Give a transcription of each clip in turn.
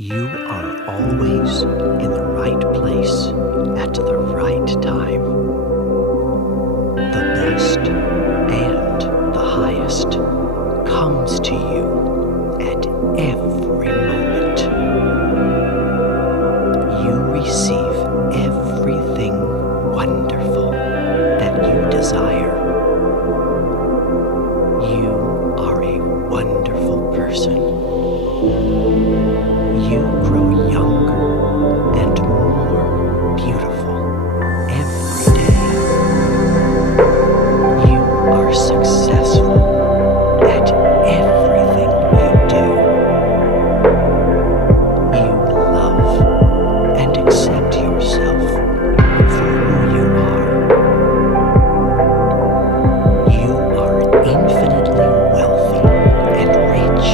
You are always in the right place at the right time. The best and the highest comes to you at every moment. You receive everything wonderful that you desire. You are a wonderful person. You grow younger and more beautiful every day. You are successful at everything you do. You love and accept yourself for who you are. You are infinitely wealthy and rich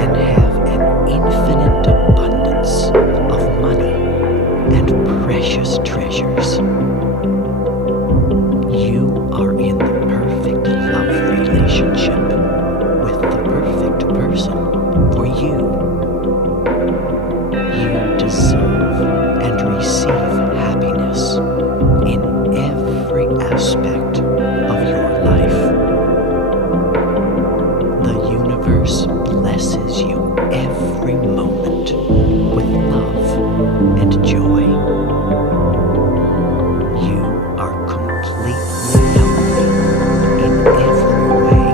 and have an infinite abundance of money and precious treasures. You are in the perfect love relationship with the perfect person for you. You deserve and receive happiness in every aspect of your life. The universe blesses you every moment with love and joy. You are completely healthy in every way.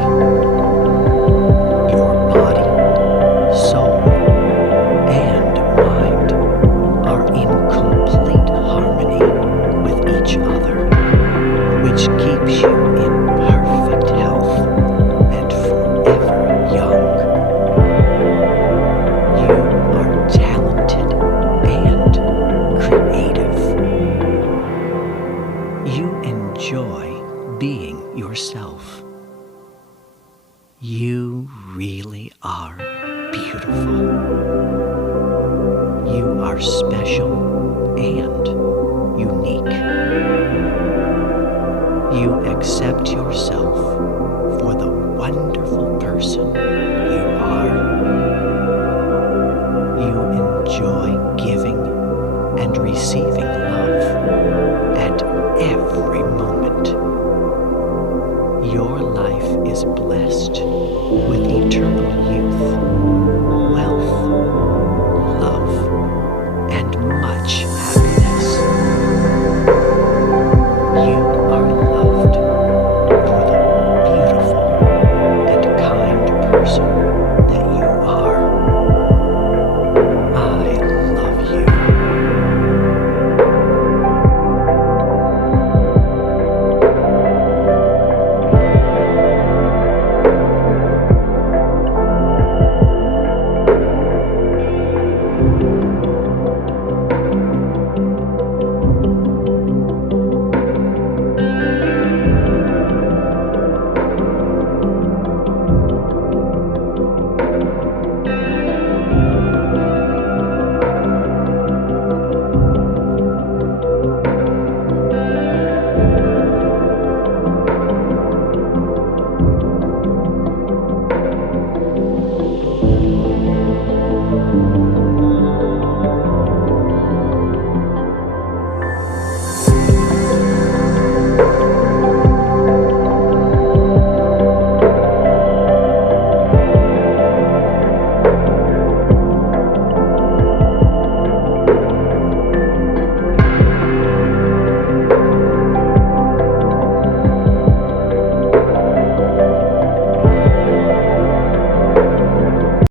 Your body, soul, and mind are in complete harmony with each other, which keeps you in perfect health and forever young. You are talented and creative. You enjoy being yourself. You really are beautiful. You are special and unique. You accept yourself for the wonderful person you are. You enjoy giving and receiving love at every moment. Your life is blessed with eternal youth, wealth, love, and much happiness.